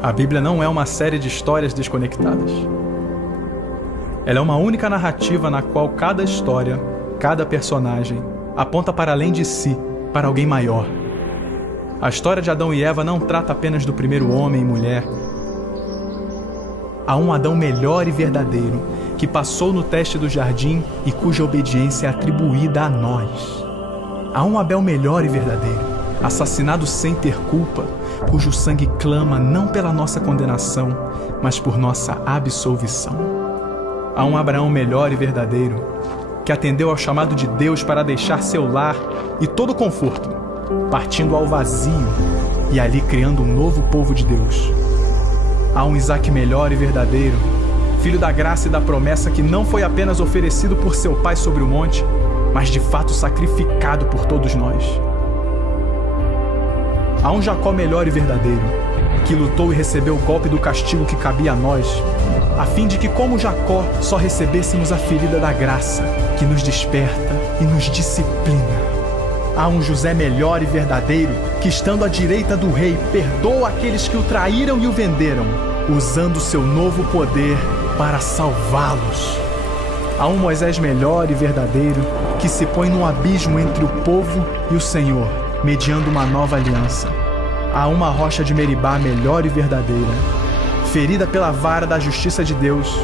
A Bíblia não é uma série de histórias desconectadas. Ela é uma única narrativa na qual cada história, cada personagem, aponta para além de si, para alguém maior. A história de Adão e Eva não trata apenas do primeiro homem e mulher. Há um Adão melhor e verdadeiro, que passou no teste do jardim e cuja obediência é atribuída a nós. Há um Abel melhor e verdadeiro, assassinado sem ter culpa, cujo sangue clama não pela nossa condenação, mas por nossa absolvição. Há um Abraão melhor e verdadeiro, que atendeu ao chamado de Deus para deixar seu lar e todo conforto, partindo ao vazio e ali criando um novo povo de Deus. Há um Isaac melhor e verdadeiro, filho da graça e da promessa que não foi apenas oferecido por seu pai sobre o monte, mas de fato sacrificado por todos nós. Há um Jacó melhor e verdadeiro, que lutou e recebeu o golpe do castigo que cabia a nós, a fim de que, como Jacó, só recebêssemos a ferida da graça, que nos desperta e nos disciplina. Há um José melhor e verdadeiro, que, estando à direita do rei, perdoa aqueles que o traíram e o venderam, usando seu novo poder para salvá-los. Há um Moisés melhor e verdadeiro, que se põe num abismo entre o povo e o Senhor, mediando uma nova aliança. Há uma rocha de Meribá melhor e verdadeira, ferida pela vara da justiça de Deus,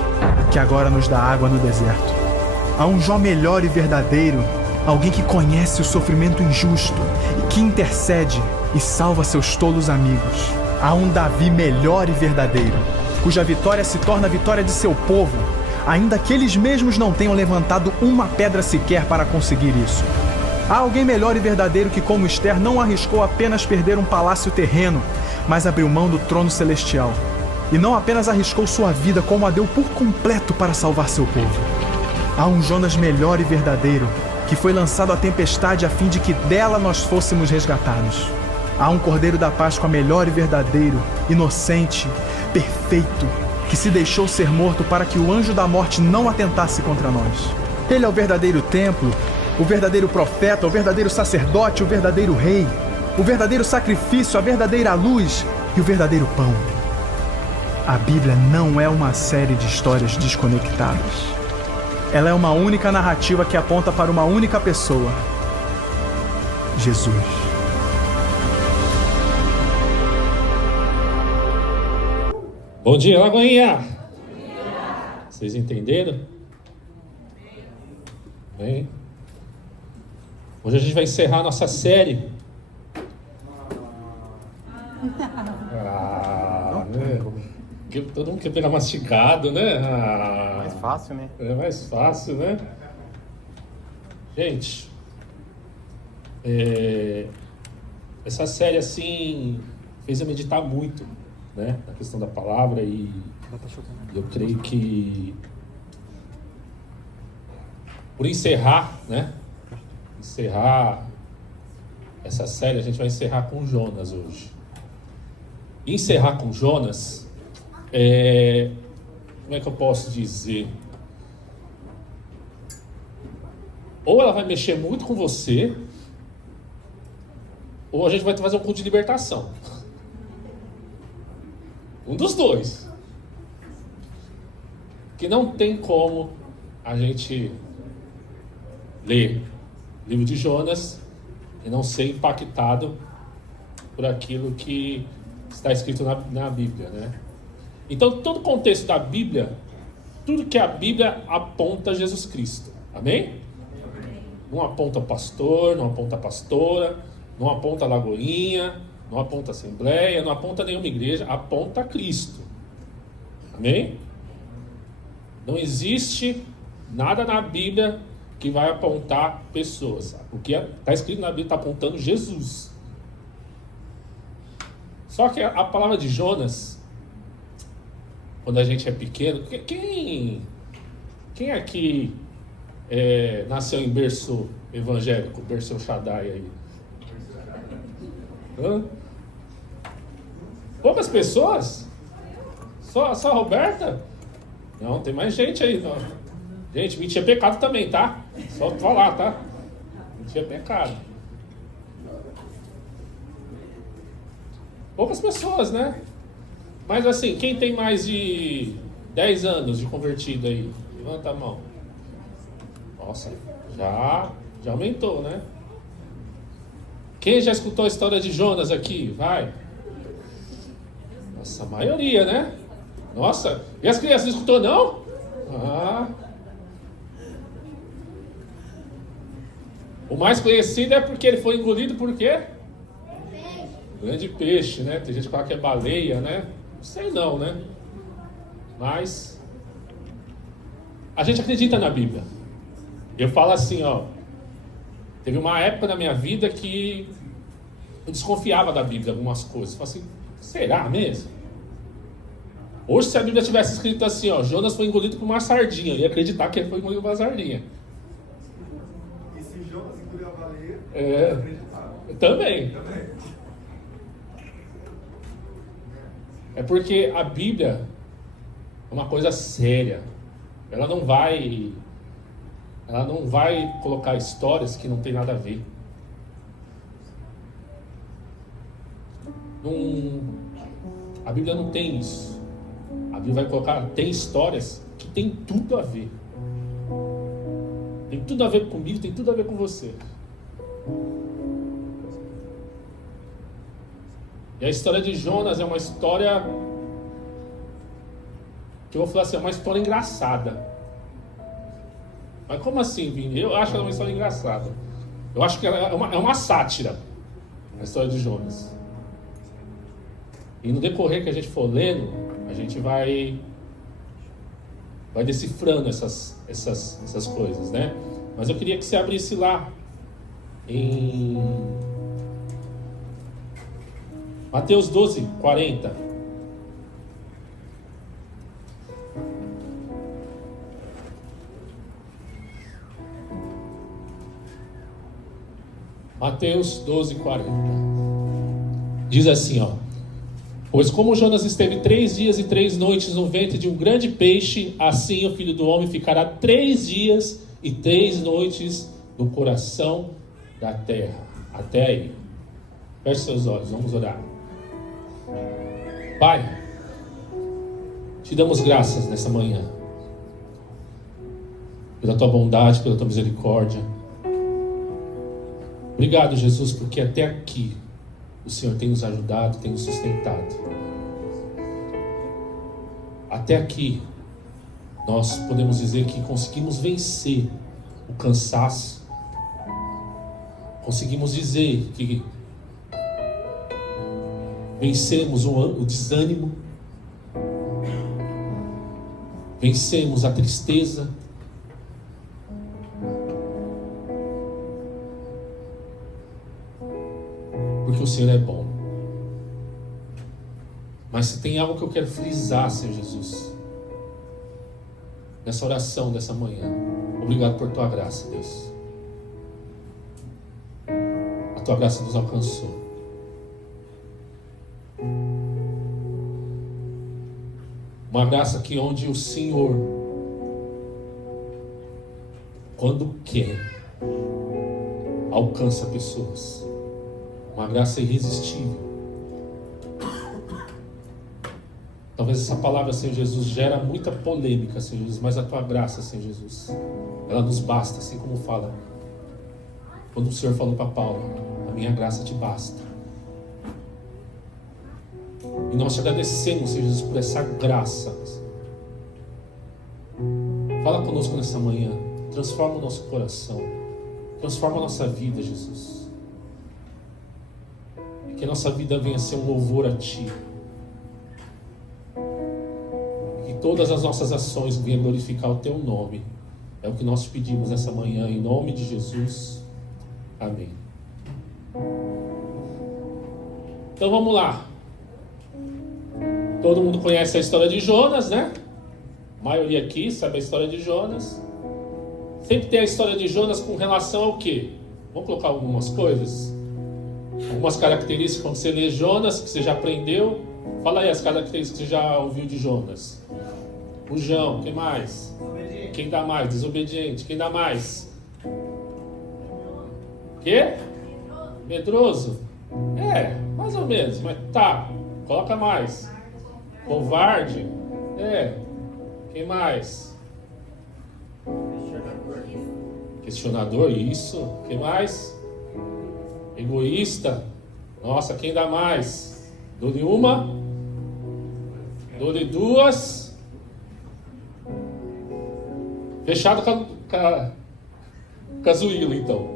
que agora nos dá água no deserto. Há um Jó melhor e verdadeiro, alguém que conhece o sofrimento injusto e que intercede e salva seus tolos amigos. Há um Davi melhor e verdadeiro, cuja vitória se torna a vitória de seu povo, ainda que eles mesmos não tenham levantado uma pedra sequer para conseguir isso. Há alguém melhor e verdadeiro que, como Esther, não arriscou apenas perder um palácio terreno, mas abriu mão do trono celestial. E não apenas arriscou sua vida, como a deu por completo para salvar seu povo. Há um Jonas melhor e verdadeiro, que foi lançado à tempestade a fim de que dela nós fôssemos resgatados. Há um Cordeiro da Páscoa melhor e verdadeiro, inocente, perfeito, que se deixou ser morto para que o anjo da morte não atentasse contra nós. Ele é o verdadeiro templo, o verdadeiro profeta, o verdadeiro sacerdote, o verdadeiro rei, o verdadeiro sacrifício, a verdadeira luz e o verdadeiro pão. A Bíblia não é uma série de histórias desconectadas. Ela é uma única narrativa que aponta para uma única pessoa: Jesus. Bom dia, Lagoinha! Vocês entenderam? Bem, hoje a gente vai encerrar a nossa série. Todo mundo quer pegar mastigado, né? Mais fácil, né? É mais fácil, né? Gente, essa série, assim, fez eu meditar muito, né? Na questão da palavra, e eu creio que por encerrar, né? Encerrar essa série, a gente vai encerrar com Jonas hoje. Encerrar com Jonas, como é que eu posso dizer? Ou ela vai mexer muito com você, ou a gente vai fazer um culto de libertação. Um dos dois. Que não tem como a gente ler o livro de Jonas e não ser impactado por aquilo que está escrito na Bíblia, né? Então, todo o contexto da Bíblia, tudo que a Bíblia aponta a Jesus Cristo. Amém? Não aponta o pastor, não aponta a pastora, não aponta a Lagoinha, não aponta a Assembleia, não aponta nenhuma igreja, aponta a Cristo. Amém? Não existe nada na Bíblia que vai apontar pessoas. O que está escrito na Bíblia está apontando Jesus. Só que a palavra de Jonas, quando a gente é pequeno, quem aqui nasceu em berço evangélico, berço Shaddai aí? Poucas pessoas? Só a Roberta? Não, tem mais gente aí. Não. Gente, mentir é pecado também, tá? Só falar, tá? Mentir é pecado. Poucas pessoas, né? Mas assim, quem tem mais de 10 anos de convertido aí? Levanta a mão. Nossa, já aumentou, né? Quem já escutou a história de Jonas aqui? Vai. Nossa, a maioria, né? Nossa, e as crianças não escutou, não? Ah. O mais conhecido é porque ele foi engolido por quê? Grande peixe, né? Tem gente que fala que é baleia, né? Não sei não, né? Mas a gente acredita na Bíblia. Eu falo assim, ó. Teve uma época na minha vida que eu desconfiava da Bíblia, algumas coisas. Eu falei assim, será mesmo? Hoje, se a Bíblia tivesse escrito assim, ó, Jonas foi engolido por uma sardinha, eu ia acreditar que ele foi engolido por uma sardinha. E se Jonas engoliu a baleia, eu ia acreditar. Também. É porque a Bíblia é uma coisa séria. Ela não vai colocar histórias que não tem nada a ver. A Bíblia não tem isso. A Bíblia vai colocar, tem histórias que tem tudo a ver. Tem tudo a ver comigo, tem tudo a ver com você. E a história de Jonas é uma história que eu vou falar assim, é uma história engraçada. Mas como assim, Vini? Eu acho que ela é uma história engraçada. Eu acho que ela é uma sátira, a história de Jonas. E no decorrer que a gente for lendo, a gente vai decifrando essas coisas, né? Mas eu queria que você abrisse lá em Mateus 12, 40. Mateus 12, 40. Diz assim, ó. Pois como Jonas esteve 3 dias e 3 noites no ventre de um grande peixe, assim o Filho do Homem ficará 3 dias e 3 noites no coração da terra. Até aí. Feche seus olhos, vamos orar. Pai, te damos graças nessa manhã. Pela tua bondade, pela tua misericórdia. Obrigado, Jesus, porque até aqui o Senhor tem nos ajudado, tem nos sustentado. Até aqui, nós podemos dizer que conseguimos vencer o cansaço. Conseguimos dizer que vencemos o desânimo. Vencemos a tristeza. Porque o Senhor é bom. Mas se tem algo que eu quero frisar, Senhor Jesus, nessa oração dessa manhã, obrigado por tua graça, Deus. A tua graça nos alcançou. Uma graça que onde o Senhor, quando quer, alcança pessoas. Uma graça irresistível. Talvez essa palavra, Senhor Jesus, gera muita polêmica, Senhor Jesus, mas a tua graça, Senhor Jesus, ela nos basta, assim como fala quando o Senhor falou para Paulo, a minha graça te basta. E nós te agradecemos, Senhor Jesus, por essa graça. Fala conosco nessa manhã, transforma o nosso coração, transforma a nossa vida, Jesus. E que a nossa vida venha a ser um louvor a Ti. Todas as nossas ações venham glorificar o Teu nome. É o que nós te pedimos nessa manhã, em nome de Jesus. Amém. Então vamos lá. Todo mundo conhece a história de Jonas, né? A maioria aqui sabe a história de Jonas. Sempre tem a história de Jonas com relação ao quê? Vamos colocar algumas coisas? Algumas características quando você lê Jonas, que você já aprendeu. Fala aí as características que você já ouviu de Jonas. Fujão, quem mais? Desobediente. Quem dá mais? Desobediente. Quem dá mais? Quê? Medroso. É, mais ou menos, mas tá. Coloca mais. Covarde? Quem mais? Questionador, isso. Quem mais? Egoísta. Nossa, quem dá mais? Dou-lhe uma? Dou-lhe duas? Fechado com a Zuíla, então.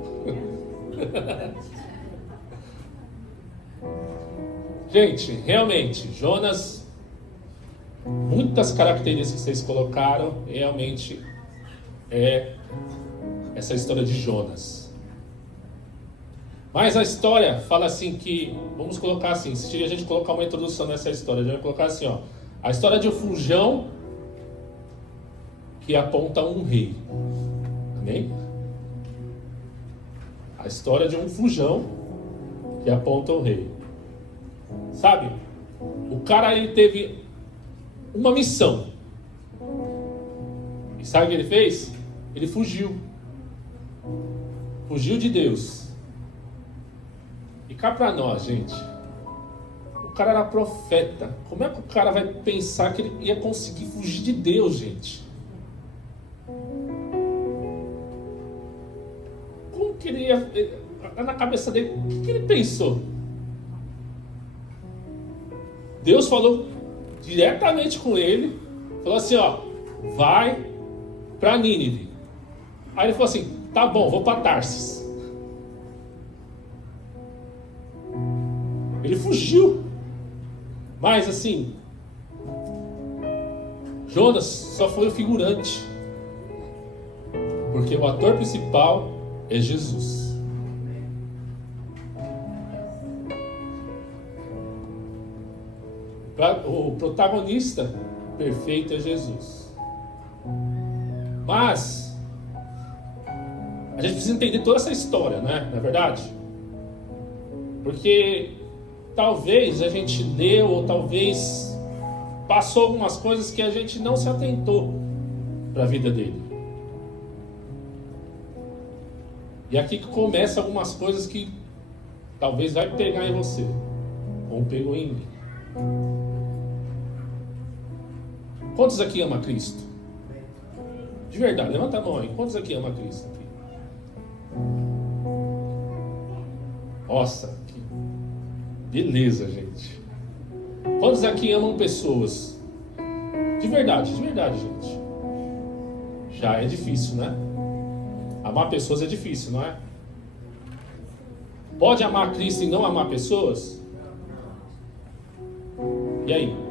Gente, realmente, Jonas, muitas características que vocês colocaram, realmente é essa história de Jonas. Mas a história fala assim que, vamos colocar assim, se a gente colocar uma introdução nessa história, a gente vai colocar assim, ó, a história de um fujão que aponta um rei. Amém? A história de um fujão que aponta um rei. Sabe? O cara, ele teve uma missão. E sabe o que ele fez? Ele fugiu. Fugiu de Deus. E cá pra nós, gente. O cara era profeta. Como é que o cara vai pensar que ele ia conseguir fugir de Deus, gente? Como que ele ia... Na cabeça dele, o que ele pensou? Deus falou diretamente com ele. Falou assim, ó, vai pra Nínive. Aí ele falou assim, tá bom, vou pra Tarsis. Ele fugiu. Mas assim, Jonas só foi o figurante. Porque o ator principal é Jesus. O protagonista perfeito é Jesus. Mas a gente precisa entender toda essa história, né? Não é verdade? Porque talvez a gente leu, ou talvez passou algumas coisas que a gente não se atentou para a vida dele. E aqui que começa algumas coisas que talvez vai pegar em você, como pegou em mim. Quantos aqui ama Cristo? De verdade, levanta a mão aí. Quantos aqui ama Cristo? Aqui? Nossa, que beleza, gente. Quantos aqui amam pessoas? De verdade, gente. Já é difícil, né? Amar pessoas é difícil, não é? Pode amar Cristo e não amar pessoas? E aí?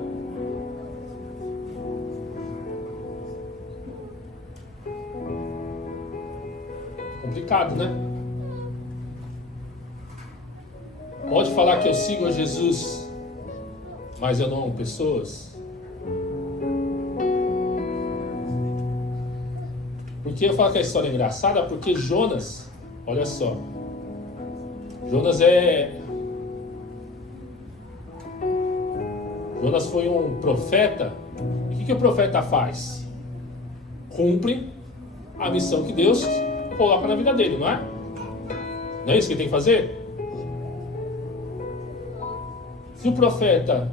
Complicado, né? Pode falar que eu sigo a Jesus, mas eu não amo pessoas? Por que eu falo que a história é engraçada? Porque Jonas, olha só, Jonas foi um profeta. E o que o profeta faz? Cumpre a missão que Deus coloca na vida dele, não é? Não é isso que ele tem que fazer?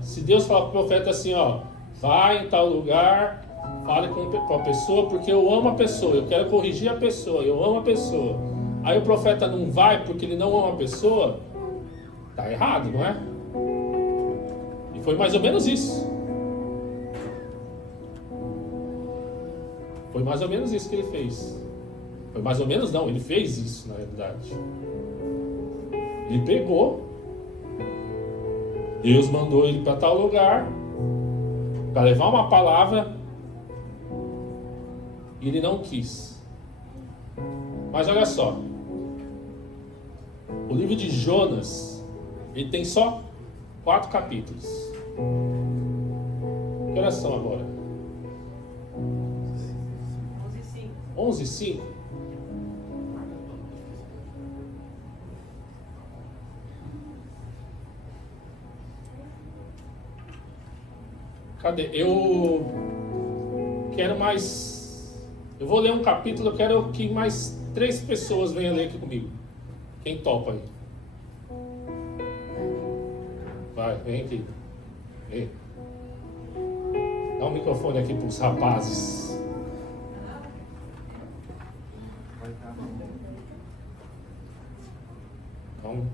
Se Deus falar para o profeta assim, ó, vai em tal lugar, fale com a pessoa, porque eu amo a pessoa, eu quero corrigir a pessoa, eu amo a pessoa. Aí o profeta não vai porque ele não ama a pessoa, tá errado, não é? E foi mais ou menos isso. Foi mais ou menos isso que ele fez. Foi mais ou menos não, ele fez isso na realidade. Ele pegou, Deus mandou ele para tal lugar, para levar uma palavra, e ele não quis. Mas olha só, o livro de Jonas, ele tem só 4 capítulos. Que horas são agora? 11:05. Cadê? Eu quero mais. Eu vou ler um capítulo, eu quero que mais 3 pessoas venham ler aqui comigo. Quem topa aí? Vai, vem aqui. Vem. Dá um microfone aqui para os rapazes. Então,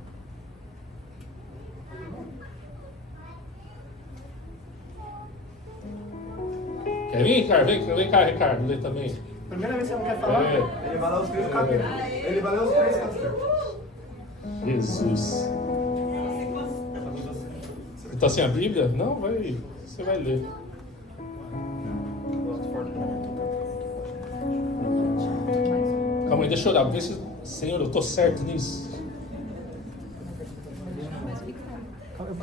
quer vir, Ricardo? Vem cá, Ricardo, lê também. Primeiramente você não quer falar? Ele vai ler os 3 capítulos. Ele vai ler os 3 capítulos. Jesus. Você está sem a Bíblia? Não, vai. Você vai ler. Calma aí, deixa eu orar. Vê se, Senhor, eu estou certo nisso.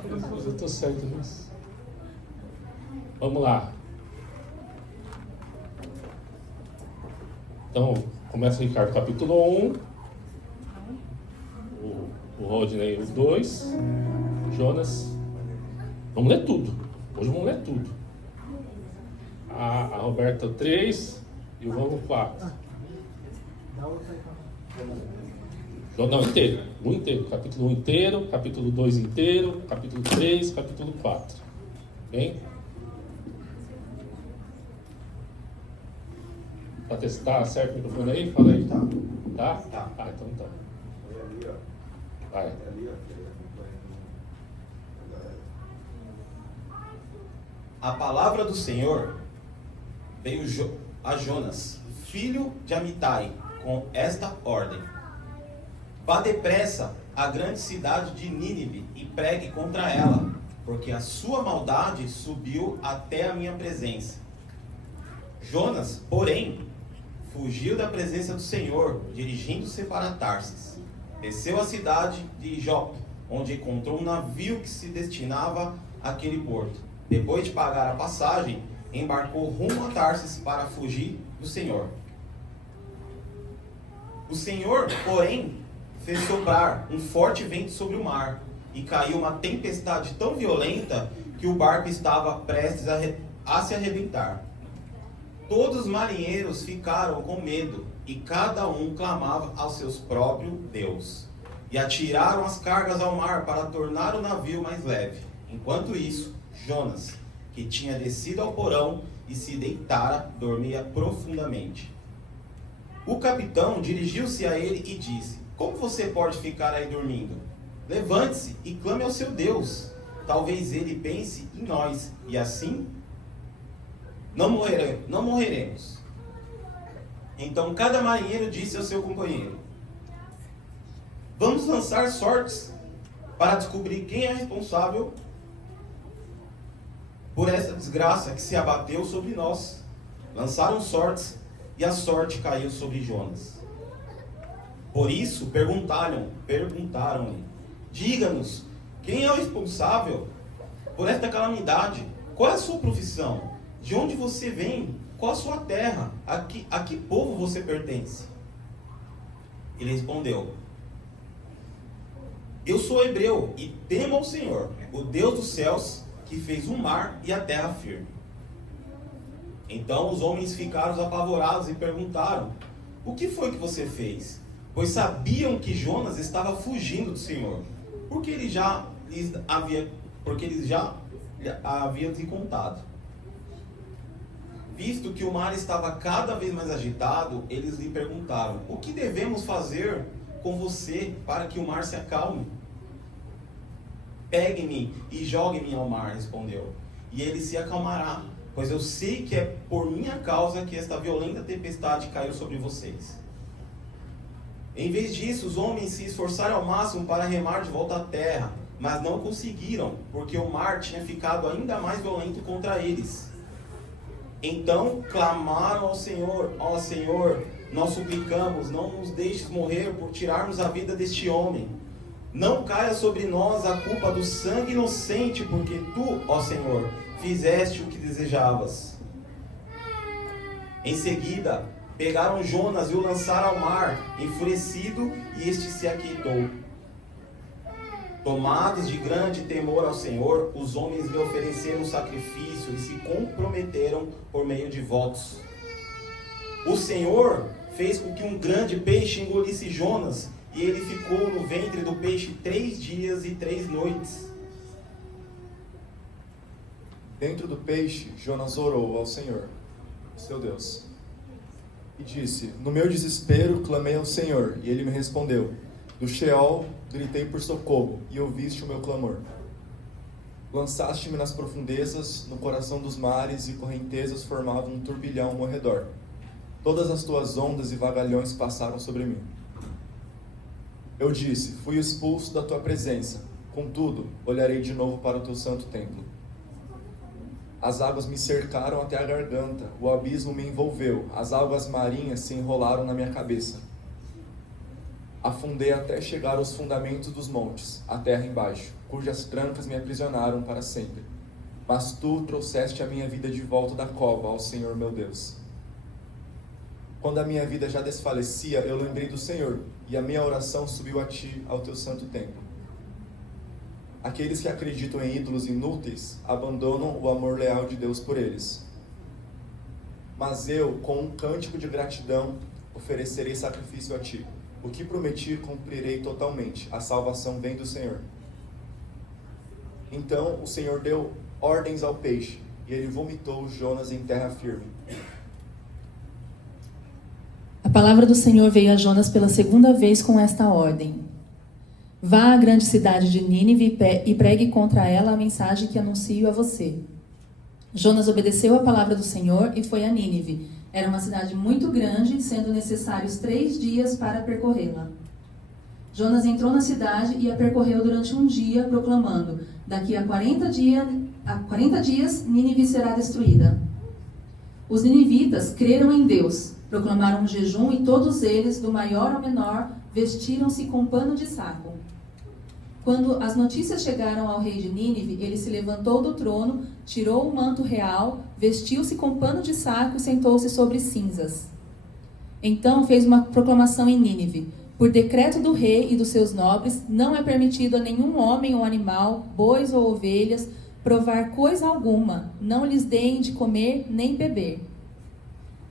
Jesus, eu estou certo nisso. Vamos lá. Então, começa Ricardo, capítulo 1. O Rodney, os 2. Jonas. Vamos ler tudo. Hoje vamos ler tudo. A Roberta, 3. E o João, 4. Não, inteiro. O inteiro. Capítulo 1 inteiro. Capítulo 2 inteiro. Capítulo 3. Capítulo 4. Bem? Para testar certo o microfone aí? Fala aí. Tá? Tá? Ah, então tá. Vai. A palavra do Senhor veio a Jonas, filho de Amitai, com esta ordem: vá depressa à grande cidade de Nínive e pregue contra ela, porque a sua maldade subiu até a minha presença. Jonas, porém, fugiu da presença do Senhor, dirigindo-se para Tarsis. Desceu à cidade de Jope, onde encontrou um navio que se destinava àquele porto. Depois de pagar a passagem, embarcou rumo a Tarsis para fugir do Senhor. O Senhor, porém, fez soprar um forte vento sobre o mar, e caiu uma tempestade tão violenta que o barco estava prestes a se arrebentar. Todos os marinheiros ficaram com medo, e cada um clamava ao seu próprio Deus. E atiraram as cargas ao mar para tornar o navio mais leve. Enquanto isso, Jonas, que tinha descido ao porão e se deitara, dormia profundamente. O capitão dirigiu-se a ele e disse: como você pode ficar aí dormindo? Levante-se e clame ao seu Deus. Talvez ele pense em nós, e assim não morreremos. Então cada marinheiro disse ao seu companheiro: vamos lançar sortes para descobrir quem é responsável por essa desgraça que se abateu sobre nós. Lançaram sortes, e a sorte caiu sobre Jonas. Por isso perguntaram-lhe: diga-nos, quem é o responsável por esta calamidade? Qual é a sua profissão? De onde você vem? Qual a sua terra? A que povo você pertence? Ele respondeu: eu sou hebreu e temo ao Senhor, o Deus dos céus, que fez o mar e a terra firme. Então os homens ficaram apavorados e perguntaram: o que foi que você fez? Pois sabiam que Jonas estava fugindo do Senhor, porque ele já havia lhe contado. Visto que o mar estava cada vez mais agitado, eles lhe perguntaram: o que devemos fazer com você para que o mar se acalme? Pegue-me e jogue-me ao mar, respondeu, e ele se acalmará, pois eu sei que é por minha causa que esta violenta tempestade caiu sobre vocês. Em vez disso, os homens se esforçaram ao máximo para remar de volta à terra, mas não conseguiram, porque o mar tinha ficado ainda mais violento contra eles. Então clamaram ao Senhor: ó Senhor, nós suplicamos, não nos deixes morrer por tirarmos a vida deste homem. Não caia sobre nós a culpa do sangue inocente, porque tu, ó Senhor, fizeste o que desejavas. Em seguida, pegaram Jonas e o lançaram ao mar, enfurecido, e este se aquietou. Tomados de grande temor ao Senhor, os homens lhe ofereceram sacrifício e se comprometeram por meio de votos. O Senhor fez com que um grande peixe engolisse Jonas, e ele ficou no ventre do peixe 3 dias e 3 noites. Dentro do peixe, Jonas orou ao Senhor, seu Deus, e disse: no meu desespero clamei ao Senhor, e ele me respondeu. Do Sheol gritei por socorro, e ouviste o meu clamor. Lançaste-me nas profundezas, no coração dos mares, e correntezas formavam um turbilhão ao meu redor. Todas as tuas ondas e vagalhões passaram sobre mim. Eu disse: fui expulso da tua presença, contudo, olharei de novo para o teu santo templo. As águas me cercaram até a garganta, o abismo me envolveu, as águas marinhas se enrolaram na minha cabeça. Afundei até chegar aos fundamentos dos montes, a terra embaixo, cujas trancas me aprisionaram para sempre. Mas tu trouxeste a minha vida de volta da cova, ó Senhor meu Deus. Quando a minha vida já desfalecia, eu lembrei do Senhor, e a minha oração subiu a ti, ao teu santo templo. Aqueles que acreditam em ídolos inúteis abandonam o amor leal de Deus por eles. Mas eu, com um cântico de gratidão, oferecerei sacrifício a ti. O que prometi, cumprirei totalmente. A salvação vem do Senhor. Então o Senhor deu ordens ao peixe, e ele vomitou Jonas em terra firme. A palavra do Senhor veio a Jonas pela segunda vez com esta ordem: vá à grande cidade de Nínive e pregue contra ela a mensagem que anuncio a você. Jonas obedeceu a palavra do Senhor e foi a Nínive. Era uma cidade muito grande, sendo necessários 3 dias para percorrê-la. Jonas entrou na cidade e a percorreu durante um dia, proclamando: daqui a 40 dias Nínive será destruída. Os ninivitas creram em Deus, proclamaram um jejum e todos eles, do maior ao menor, vestiram-se com pano de saco. Quando as notícias chegaram ao rei de Nínive, ele se levantou do trono, tirou o manto real, vestiu-se com pano de saco e sentou-se sobre cinzas. Então fez uma proclamação em Nínive: por decreto do rei e dos seus nobres, não é permitido a nenhum homem ou animal, bois ou ovelhas, provar coisa alguma, não lhes deem de comer nem beber.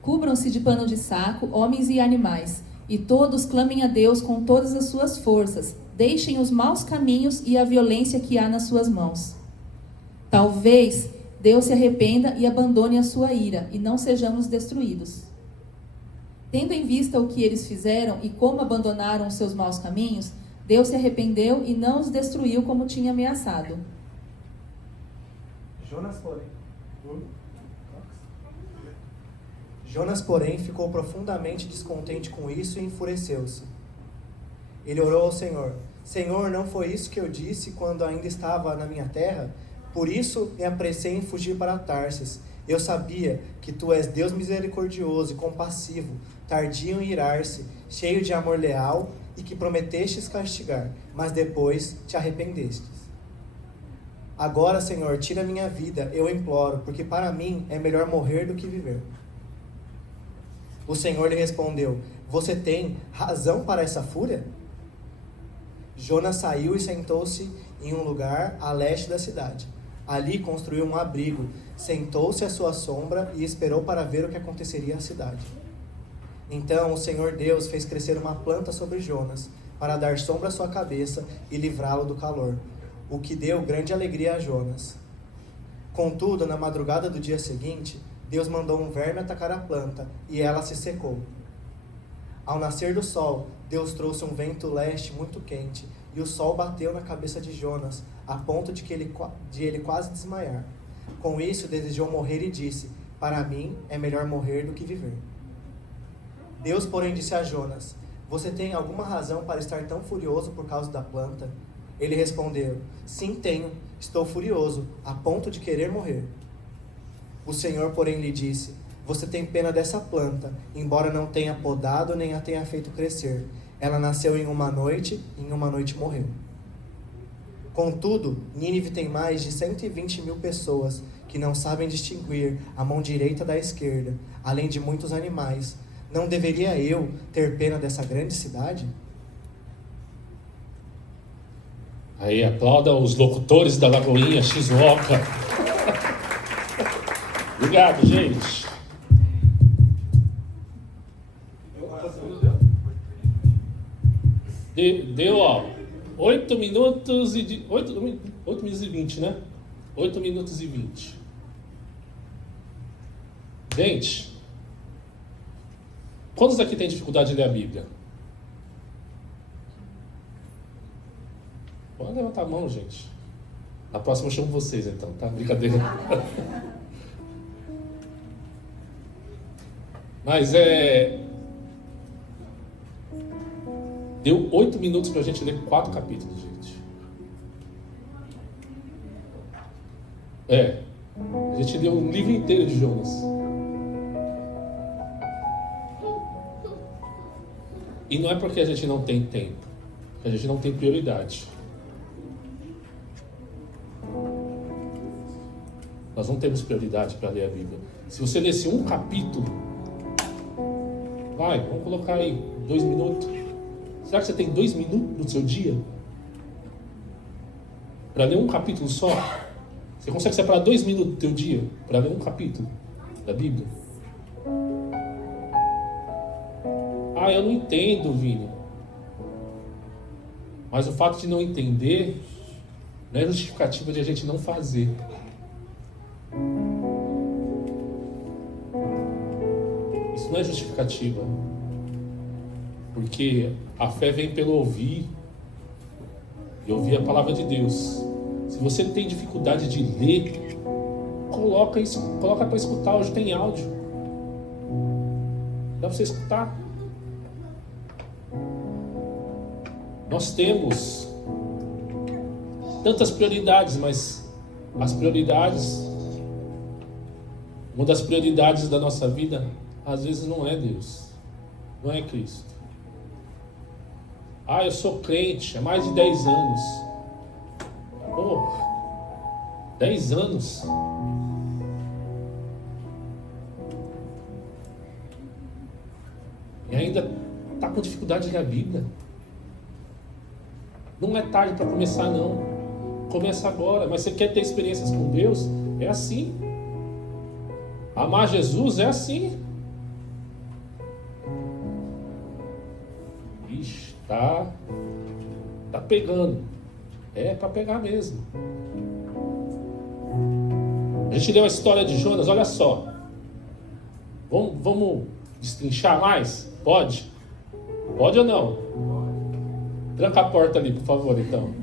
Cubram-se de pano de saco, homens e animais, e todos clamem a Deus com todas as suas forças. Deixem os maus caminhos e a violência que há nas suas mãos. Talvez Deus se arrependa e abandone a sua ira, e não sejamos destruídos. Tendo em vista o que eles fizeram e como abandonaram os seus maus caminhos, Deus se arrependeu e não os destruiu como tinha ameaçado. Jonas, porém, ficou profundamente descontente com isso e enfureceu-se. Ele orou ao Senhor: Senhor, não foi isso que eu disse quando ainda estava na minha terra? Por isso me apressei em fugir para Tarsis. Eu sabia que tu és Deus misericordioso e compassivo, tardio em irar-se, cheio de amor leal, e que prometestes castigar, mas depois te arrependestes. Agora, Senhor, tira minha vida, eu imploro, porque para mim é melhor morrer do que viver. O Senhor lhe respondeu: você tem razão para essa fúria? Jonas saiu e sentou-se em um lugar a leste da cidade. Ali construiu um abrigo, sentou-se à sua sombra e esperou para ver o que aconteceria à cidade. Então o Senhor Deus fez crescer uma planta sobre Jonas, para dar sombra à sua cabeça e livrá-lo do calor, o que deu grande alegria a Jonas. Contudo, na madrugada do dia seguinte, Deus mandou um verme atacar a planta, e ela se secou. Ao nascer do sol, Deus trouxe um vento leste muito quente, e o sol bateu na cabeça de Jonas, a ponto de ele quase desmaiar. Com isso, desejou morrer e disse: para mim é melhor morrer do que viver. Deus, porém, disse a Jonas: você tem alguma razão para estar tão furioso por causa da planta? Ele respondeu: sim, tenho. Estou furioso, a ponto de querer morrer. O Senhor, porém, lhe disse: você tem pena dessa planta, embora não tenha podado nem a tenha feito crescer. Ela nasceu em uma noite, e em uma noite morreu. Contudo, Nínive tem mais de 120 mil pessoas que não sabem distinguir a mão direita da esquerda, além de muitos animais. Não deveria eu ter pena dessa grande cidade? Aí, aplauda os locutores da Lagoinha Shizuoka. Obrigado, gente. Deu, ó, 8 minutos e 20, né? 8 minutos e 20. Gente, quantos aqui têm dificuldade de ler a Bíblia? Pode levantar a mão, gente. Na próxima eu chamo vocês, então, tá? Brincadeira. Mas deu 8 minutos pra gente ler 4 capítulos, gente. A gente leu um livro inteiro de Jonas. E não é porque a gente não tem tempo, porque a gente não tem prioridade. Nós não temos prioridade para ler a Bíblia. Se você lesse um capítulo, vamos colocar aí 2 minutos. Será que você tem 2 minutos no seu dia para ler um capítulo só? Você consegue separar 2 minutos do teu dia para ler um capítulo da Bíblia? Eu não entendo, Vini. Mas o fato de não entender não é justificativa de a gente não fazer. Isso não é justificativa. Porque a fé vem pelo ouvir e ouvir a palavra de Deus. Se você tem dificuldade de ler, coloca para escutar. Hoje tem áudio. Dá para você escutar. Nós temos tantas prioridades, mas as prioridades, uma das prioridades da nossa vida, às vezes não é Deus, não é Cristo. Eu sou crente há mais de 10 anos. 10 anos. E ainda está com dificuldade de ler a Bíblia. Não é tarde para começar, não. Começa agora. Mas você quer ter experiências com Deus? É assim. Amar Jesus é assim. Ixi, tá pegando. É para pegar mesmo. A gente leu a história de Jonas, olha só. Vamos destrinchar mais? Pode? Pode ou não? Tranca a porta ali, por favor, então.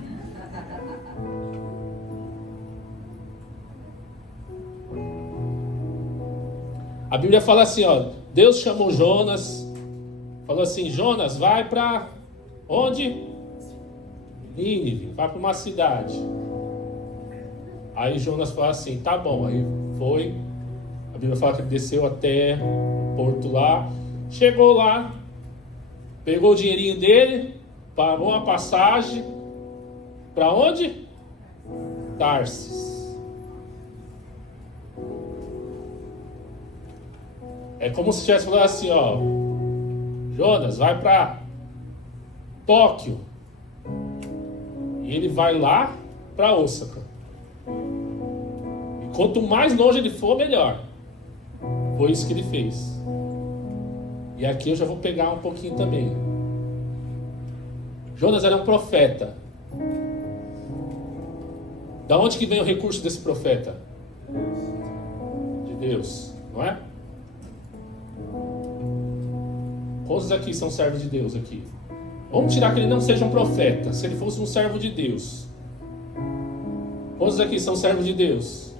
A Bíblia fala assim, Deus chamou Jonas, falou assim, Jonas, vai para onde? Nínive, vai para uma cidade. Aí Jonas fala assim, tá bom, aí foi. A Bíblia fala que ele desceu até o porto lá, chegou lá, pegou o dinheirinho dele, pagou uma passagem, para onde? Tarsis. É como se tivesse falado assim, Jonas, vai para Tóquio. E ele vai lá para Osaka. E quanto mais longe ele for, melhor. Foi isso que ele fez. E aqui eu já vou pegar um pouquinho também. Jonas era um profeta. Da onde que vem o recurso desse profeta? De Deus, não é? Quantos aqui são servos de Deus aqui? Vamos tirar que ele não seja um profeta. Se ele fosse um servo de Deus. Quantos aqui são servos de Deus?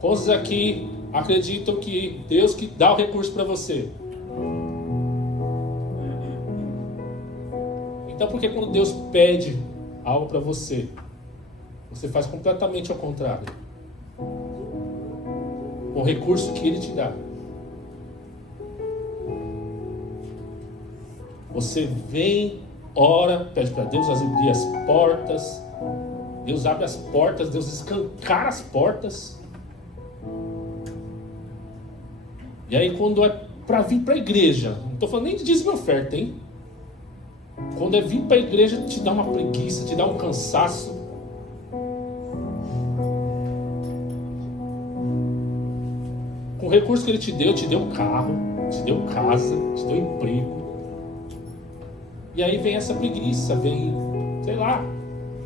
Quantos aqui acreditam que Deus que dá o recurso para você? Então por que quando Deus pede algo para você, você faz completamente ao contrário? Com o recurso que Ele te dá. Você vem, ora, pede para Deus abrir as portas. Deus abre as portas, Deus escancara as portas. E aí quando é para vir para a igreja, não estou falando nem de dízimo e oferta, hein? Quando é vir para a igreja, te dá uma preguiça, te dá um cansaço. Com o recurso que Ele te deu um carro, te deu casa, te deu emprego. E aí vem essa preguiça, vem, sei lá,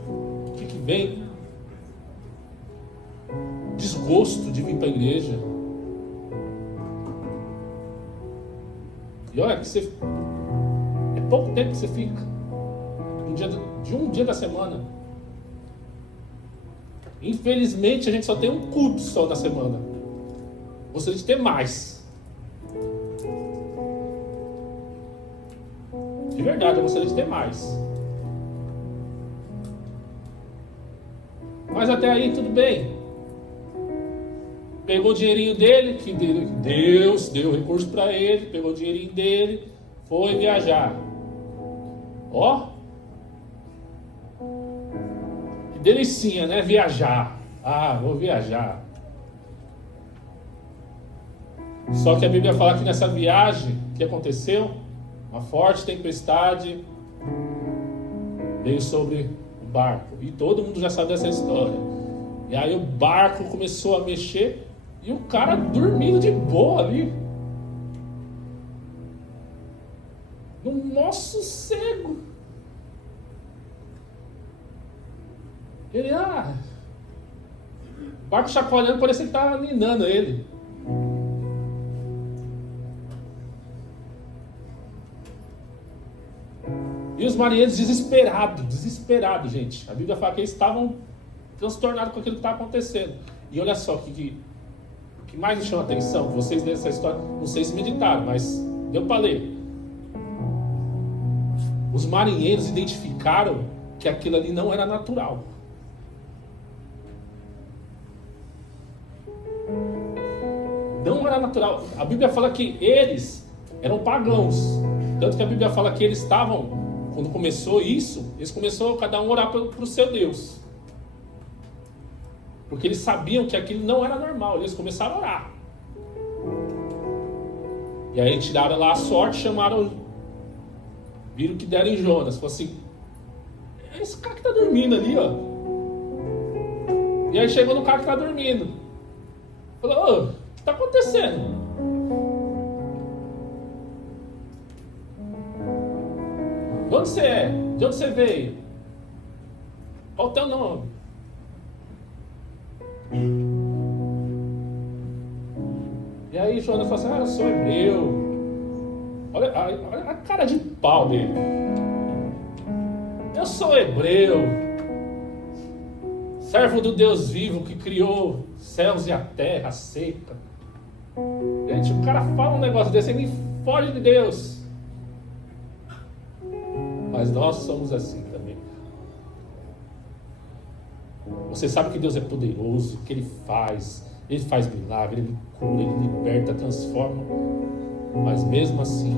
o que vem? Desgosto de vir para a igreja. E olha que você... é pouco tempo que você fica. De um dia da semana. Infelizmente a gente só tem um culto só na semana. Gostaria de ter mais. De verdade, eu gostaria de ter mais. Mas até aí tudo bem. Pegou o dinheirinho dele, que Deus deu recurso para ele, pegou o dinheirinho dele, foi viajar. Ó, que delicinha, né? Viajar. Ah, vou viajar. Só que a Bíblia fala que nessa viagem, o que aconteceu? Uma forte tempestade veio sobre o barco. E todo mundo já sabe dessa história. E aí o barco começou a mexer e o cara dormindo de boa ali. No nosso sossego. Ele, o barco chacoalhando, parecia que estava ninando ele. E os marinheiros desesperados, gente. A Bíblia fala que eles estavam transtornados com aquilo que estava acontecendo. E olha só, o que mais me chama a atenção, vocês leram essa história, não sei se meditaram, mas deu para ler. Os marinheiros identificaram que aquilo ali não era natural. Não era natural. A Bíblia fala que eles eram pagãos. Tanto que a Bíblia fala que eles estavam... Quando começou isso, eles começaram cada um a orar para o seu Deus. Porque eles sabiam que aquilo não era normal. Eles começaram a orar. E aí tiraram lá a sorte, chamaram... Viram que deram em Jonas. Falaram assim... Esse cara que está dormindo ali, ó. E aí chegou no cara que está dormindo. Falou, o que está acontecendo? De onde você é? De onde você veio? Qual o teu nome? E aí Jonas fala assim, eu sou hebreu. Olha a cara de pau dele. Eu sou hebreu. Servo do Deus vivo que criou céus e a terra seca. Gente, o cara fala um negócio desse, ele foge de Deus. Mas nós somos assim também. Você sabe que Deus é poderoso, que Ele faz milagre, Ele cura, Ele liberta, transforma. Mas mesmo assim,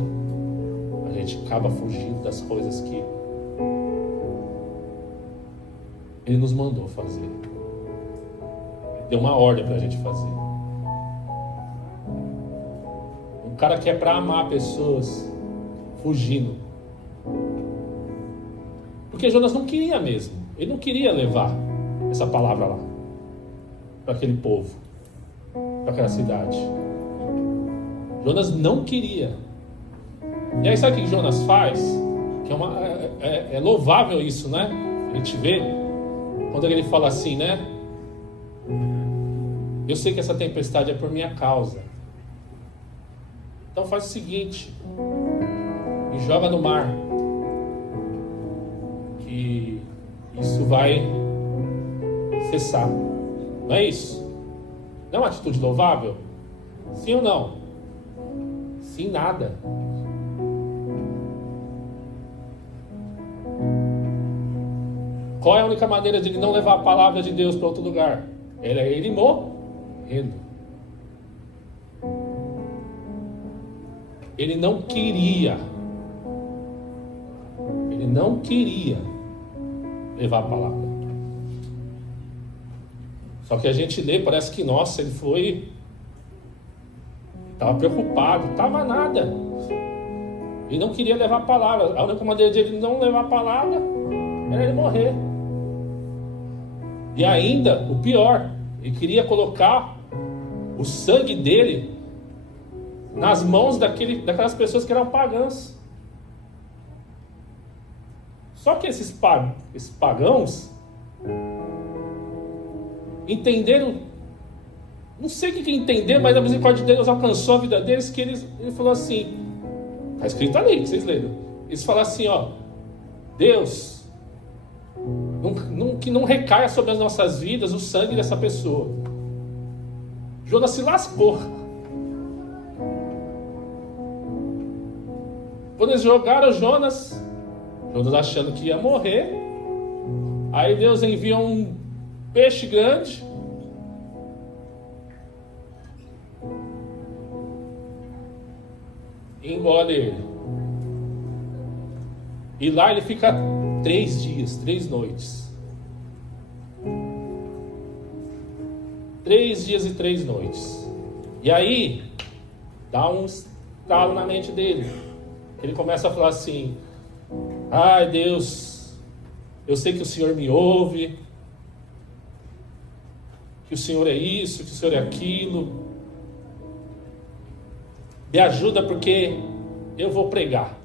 a gente acaba fugindo das coisas que Ele nos mandou fazer. Ele deu uma ordem para a gente fazer. Um cara que é para amar pessoas, fugindo. Porque Jonas não queria mesmo. Ele não queria levar essa palavra lá para aquele povo, para aquela cidade. Jonas não queria. E aí sabe o que Jonas faz? Que é louvável isso, né? A gente vê quando ele fala assim, né? Eu sei que essa tempestade é por minha causa. Então faz o seguinte: me joga no mar. Que isso vai cessar. Não é isso? Não é uma atitude louvável? Sim ou não? Sim, nada. Qual é a única maneira de ele não levar a palavra de Deus para outro lugar? Era ele morrendo. Ele não queria levar a palavra. Só que a gente lê, parece que, nossa, ele foi... Estava preocupado, estava nada. Ele não queria levar a palavra. A única maneira de ele não levar a palavra era ele morrer. E ainda, o pior, ele queria colocar o sangue dele nas mãos daquelas pessoas que eram pagãs. Só que esses pagãos entenderam, não sei o que entenderam, mas a misericórdia de Deus alcançou a vida deles, que ele falou assim: Está escrito ali, que vocês leram. Eles falam assim, ó, Deus, que não recaia sobre as nossas vidas o sangue dessa pessoa. Jonas se lascou. Quando eles jogaram Jonas achando que ia morrer, aí Deus envia um peixe grande, e engole ele. E lá ele fica 3 dias, 3 noites. 3 dias e 3 noites. E aí, dá um estalo na mente dele. Ele começa a falar assim: ai Deus, eu sei que o Senhor me ouve, que o Senhor é isso, que o Senhor é aquilo. Me ajuda porque eu vou pregar.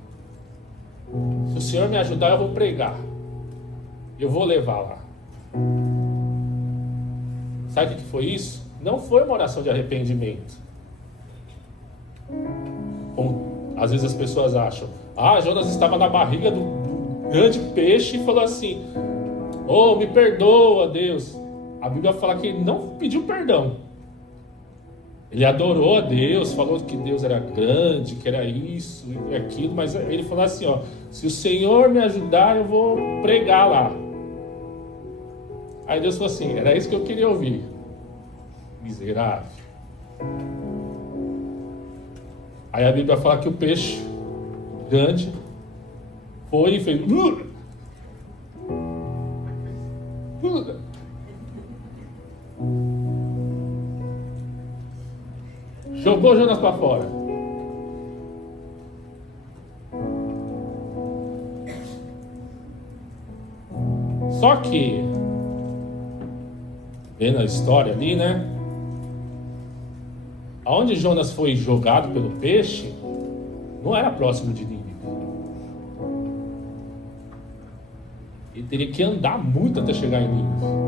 Se o Senhor me ajudar, eu vou pregar. Eu vou levar lá. Sabe o que foi isso? Não foi uma oração de arrependimento. Como às vezes as pessoas acham. Jonas estava na barriga do grande peixe e falou assim: oh, me perdoa, Deus. A Bíblia fala que ele não pediu perdão. Ele adorou a Deus, falou que Deus era grande, que era isso e aquilo, mas ele falou assim, ó, se o Senhor me ajudar, eu vou pregar lá. Aí Deus falou assim, era isso que eu queria ouvir. Miserável. Aí a Bíblia fala que o peixe grande foi e fez... Jogou Jonas para fora. Só que, vendo a história ali, né? Aonde Jonas foi jogado pelo peixe, não era próximo de Nínive. Ele teria que andar muito até chegar em Nínive.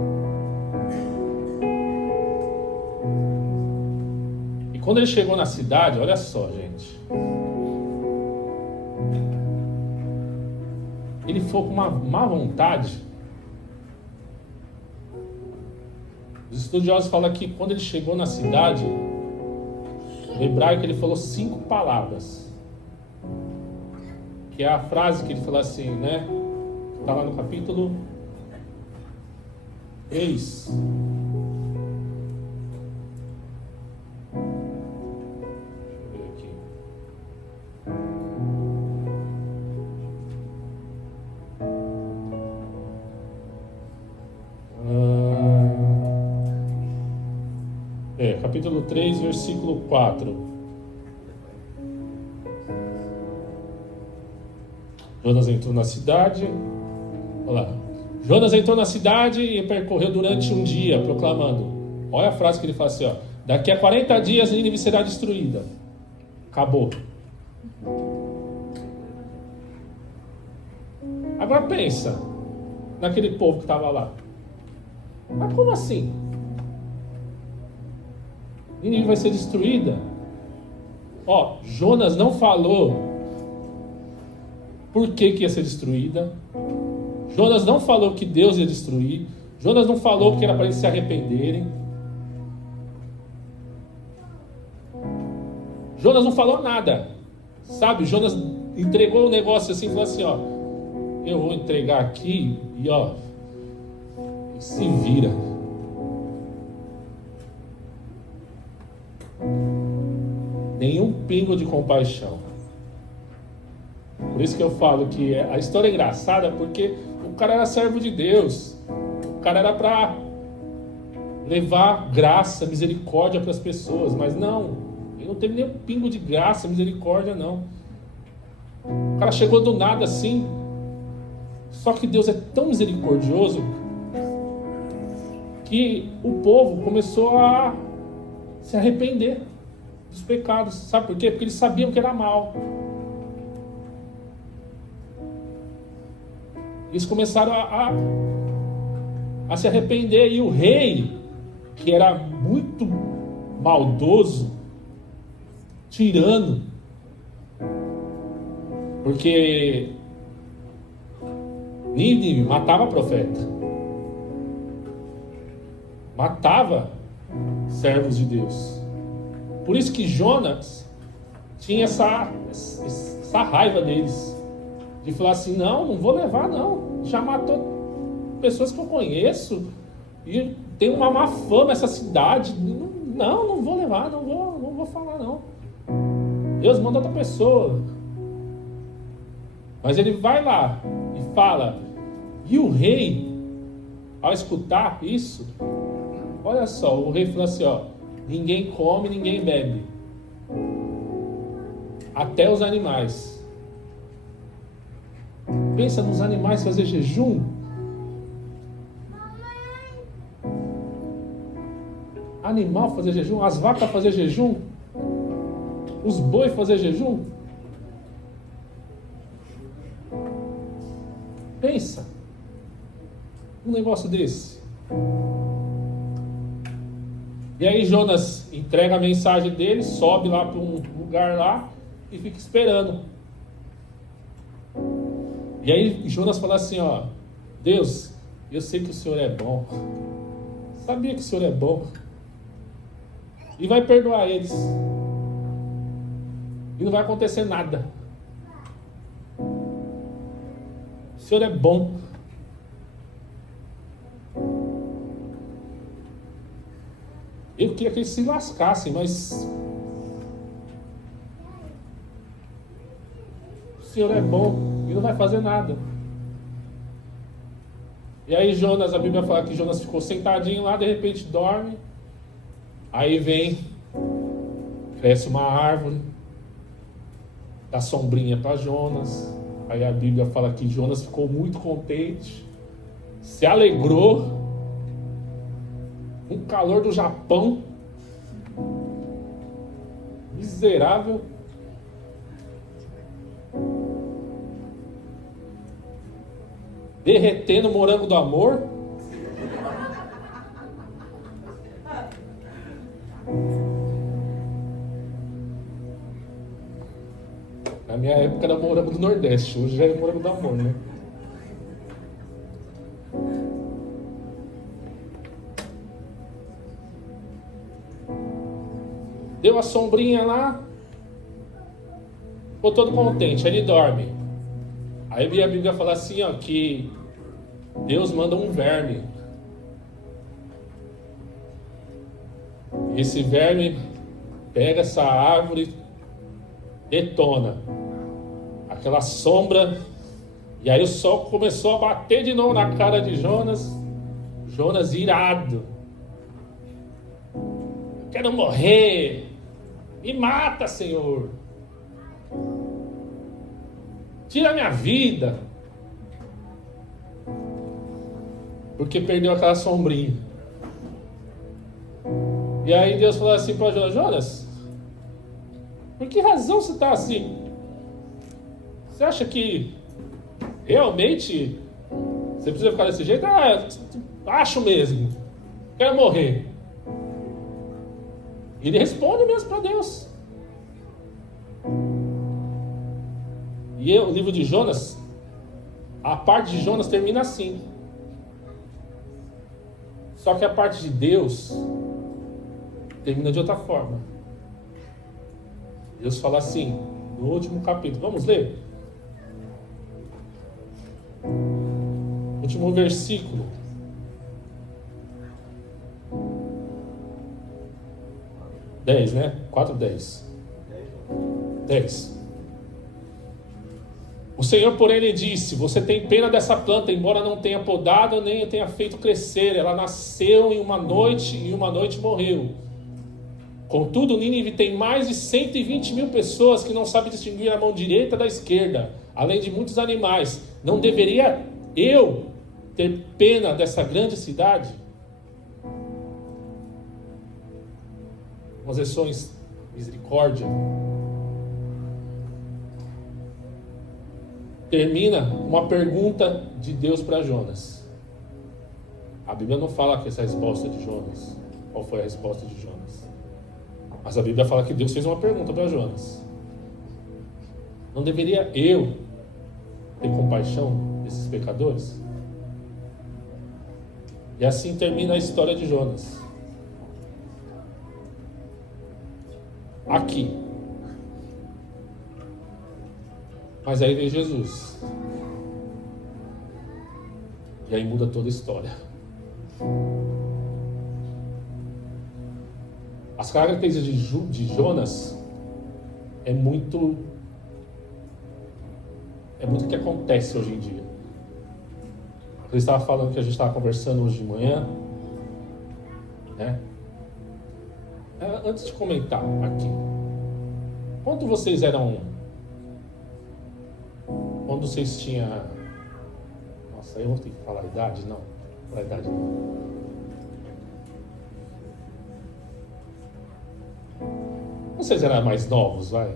Quando ele chegou na cidade, olha só, gente. Ele foi com uma má vontade. Os estudiosos falam que quando ele chegou na cidade, no hebraico ele falou 5 palavras. Que é a frase que ele falou assim, né? Está lá no capítulo 3. Capítulo 3, versículo 4. Jonas entrou na cidade. Olha lá. Jonas entrou na cidade e percorreu durante um dia, proclamando. Olha a frase que ele fala assim, ó. Daqui a 40 dias Nínive será destruída. Acabou. Agora pensa naquele povo que estava lá. Mas como assim? Nínive vai ser destruída. Ó, Jonas não falou por que ia ser destruída. Jonas não falou que Deus ia destruir. Jonas não falou que era para eles se arrependerem. Jonas não falou nada. Sabe, Jonas entregou o negócio assim, falou assim, ó, eu vou entregar aqui e ó, se vira. Nenhum pingo de compaixão. Por isso que eu falo que a história é engraçada, porque o cara era servo de Deus. O cara era para levar graça, misericórdia para as pessoas, mas não. Ele não teve nenhum pingo de graça, misericórdia, não. O cara chegou do nada assim. Só que Deus é tão misericordioso que o povo começou a se arrepender dos pecados. Sabe por quê? Porque eles sabiam que era mal. Eles começaram a se arrepender. E o rei, que era muito maldoso, tirano, Porque Nínive matava profeta, matava servos de Deus. Por isso que Jonas tinha essa raiva deles, de falar assim: não vou levar não, já matou pessoas que eu conheço, e tem uma má fama essa cidade, não vou levar, não vou falar não. Deus manda outra pessoa. Mas ele vai lá e fala, e o rei, ao escutar isso, olha só, o rei falou assim, ó: ninguém come, ninguém bebe, até os animais. Pensa nos animais fazer jejum. Animal fazer jejum, as vacas fazer jejum, os bois fazer jejum. Pensa um negócio desse. E aí Jonas entrega a mensagem dele, sobe lá para um lugar lá e fica esperando. E aí Jonas fala assim, ó: Deus, eu sei que o Senhor é bom, sabia que o Senhor é bom, e vai perdoar eles, e não vai acontecer nada. O Senhor é bom. Eu queria que eles se lascassem, mas o Senhor é bom e não vai fazer nada. E aí Jonas, a Bíblia fala que Jonas ficou sentadinho lá, de repente dorme. Aí vem, cresce uma árvore, dá sombrinha para Jonas. Aí a Bíblia fala que Jonas ficou muito contente, se alegrou, um calor do Japão, miserável. Derretendo o morango do amor. Na minha época era morango do Nordeste, hoje já é morango do amor, né? Deu a sombrinha lá, ficou todo contente, aí ele dorme. Aí a Bíblia fala assim, ó, que Deus manda um verme. Esse verme pega essa árvore, detona aquela sombra, e aí o sol começou a bater de novo na cara de Jonas. Jonas irado: quero morrer, me mata, Senhor, tira a minha vida, porque perdeu aquela sombrinha. E aí Deus falou assim para Jonas: Jonas, por que razão você está assim? Você acha que realmente você precisa ficar desse jeito? Acho mesmo, quero morrer. E ele responde mesmo para Deus. E o livro de Jonas, a parte de Jonas termina assim. Só que a parte de Deus termina de outra forma. Deus fala assim, no último capítulo. Vamos ler? Último versículo. 10, né? 4:10. 10. O Senhor, porém, lhe disse: você tem pena dessa planta, embora não tenha podado nem a tenha feito crescer. Ela nasceu em uma noite e uma noite morreu. Contudo, Nínive tem mais de 120 mil pessoas que não sabem distinguir a mão direita da esquerda, além de muitos animais. Não deveria eu ter pena dessa grande cidade? Umas versões misericórdia. Termina uma pergunta de Deus para Jonas. A Bíblia não fala que essa resposta de Jonas, qual foi a resposta de Jonas, mas a Bíblia fala que Deus fez uma pergunta para Jonas. Não deveria eu ter compaixão desses pecadores? E assim termina a história de Jonas. Aqui. Mas aí vem Jesus. E aí muda toda a história. As características de Jonas é muito o que acontece hoje em dia. Eu estava falando que a gente estava conversando hoje de manhã, né? Antes de comentar aqui, quando vocês tinham, nossa, eu vou ter que falar a idade? Não, falar a idade não. Vocês eram mais novos, vai?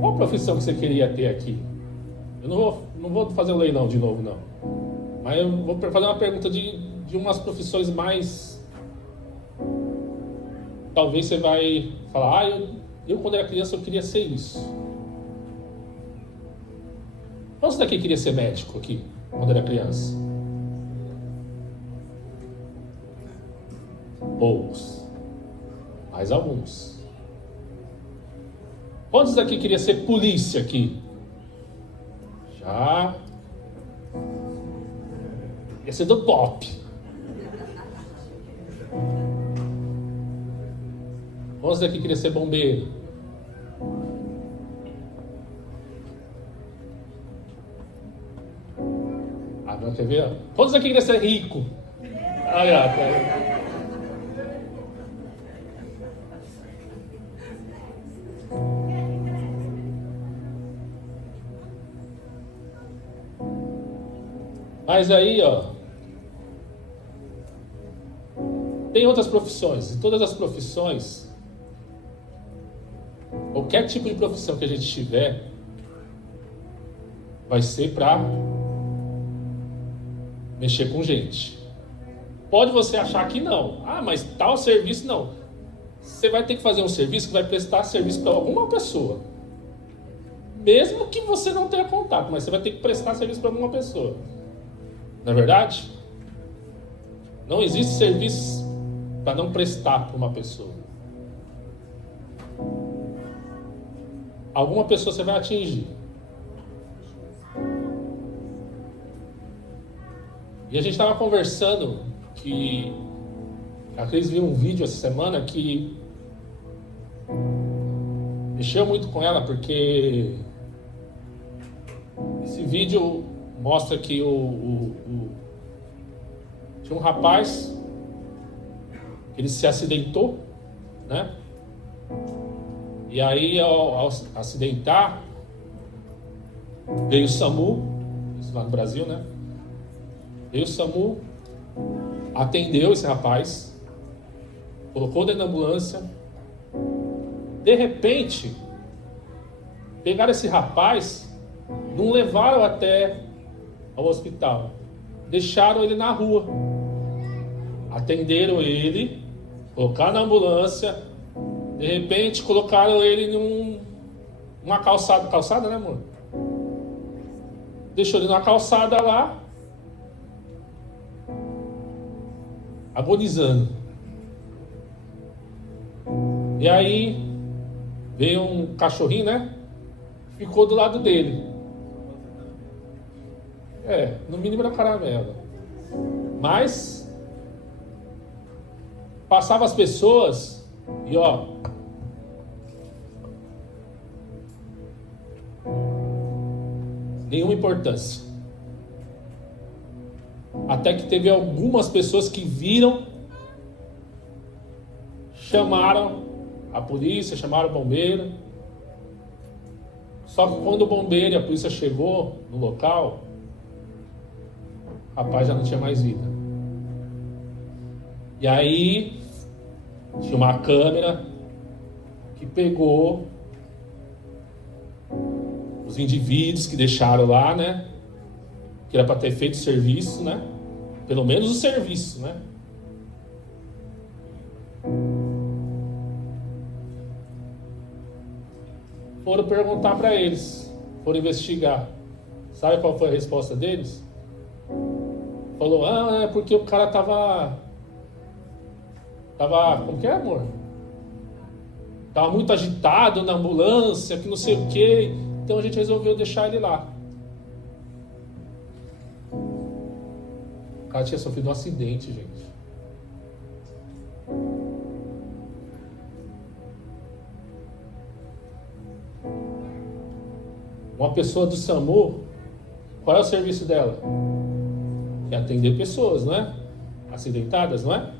Qual a profissão que você queria ter aqui? Eu não vou fazer o leilão de novo, não. Mas eu vou fazer uma pergunta de umas profissões mais... Talvez você vai falar, eu quando era criança eu queria ser isso. Quantos daqui queria ser médico aqui, quando era criança? Poucos. Mais alguns. Quantos daqui queria ser polícia aqui? Já. Ia ser do pop. Quantos daqui queria ser bombeiro? Agora quer ver? Quantos daqui queria ser rico? Olha. Mas aí, tem outras profissões. E todas as profissões, qualquer tipo de profissão que a gente tiver, vai ser para mexer com gente. Pode você achar que não. Mas tal serviço não. Você vai ter que fazer um serviço que vai prestar serviço para alguma pessoa. Mesmo que você não tenha contato, mas você vai ter que prestar serviço para alguma pessoa. Não é verdade? Não existe serviço para não prestar para uma pessoa. Alguma pessoa você vai atingir. E a gente estava conversando que a Cris viu um vídeo essa semana que mexeu muito com ela, porque esse vídeo mostra que tinha um rapaz que ele se acidentou, né? E aí ao acidentar veio o SAMU, isso lá no Brasil, né? Veio o SAMU, atendeu esse rapaz, colocou dentro da ambulância. De repente, pegaram esse rapaz, não levaram até ao hospital, deixaram ele na rua, atenderam ele, colocaram na ambulância, de repente colocaram ele numa calçada, né, amor? Deixou ele numa calçada lá, agonizando. E aí veio um cachorrinho, né? Ficou do lado dele. No mínimo era caramelo. Mas passava as pessoas e nenhuma importância. Até que teve algumas pessoas que viram, chamaram a polícia, chamaram o bombeiro. Só que quando o bombeiro e a polícia chegou no local, o rapaz já não tinha mais vida. E aí tinha uma câmera que pegou os indivíduos que deixaram lá, né? Que era para ter feito o serviço, né? Pelo menos o serviço, né? Foram perguntar para eles, foram investigar. Sabe qual foi a resposta deles? Falou, é porque o cara tava, como que é, amor? Tava muito agitado na ambulância, que não sei o quê. Então a gente resolveu deixar ele lá. O cara tinha sofrido um acidente, gente. Uma pessoa do SAMU, qual é o serviço dela? É atender pessoas, não é? Acidentadas, não é?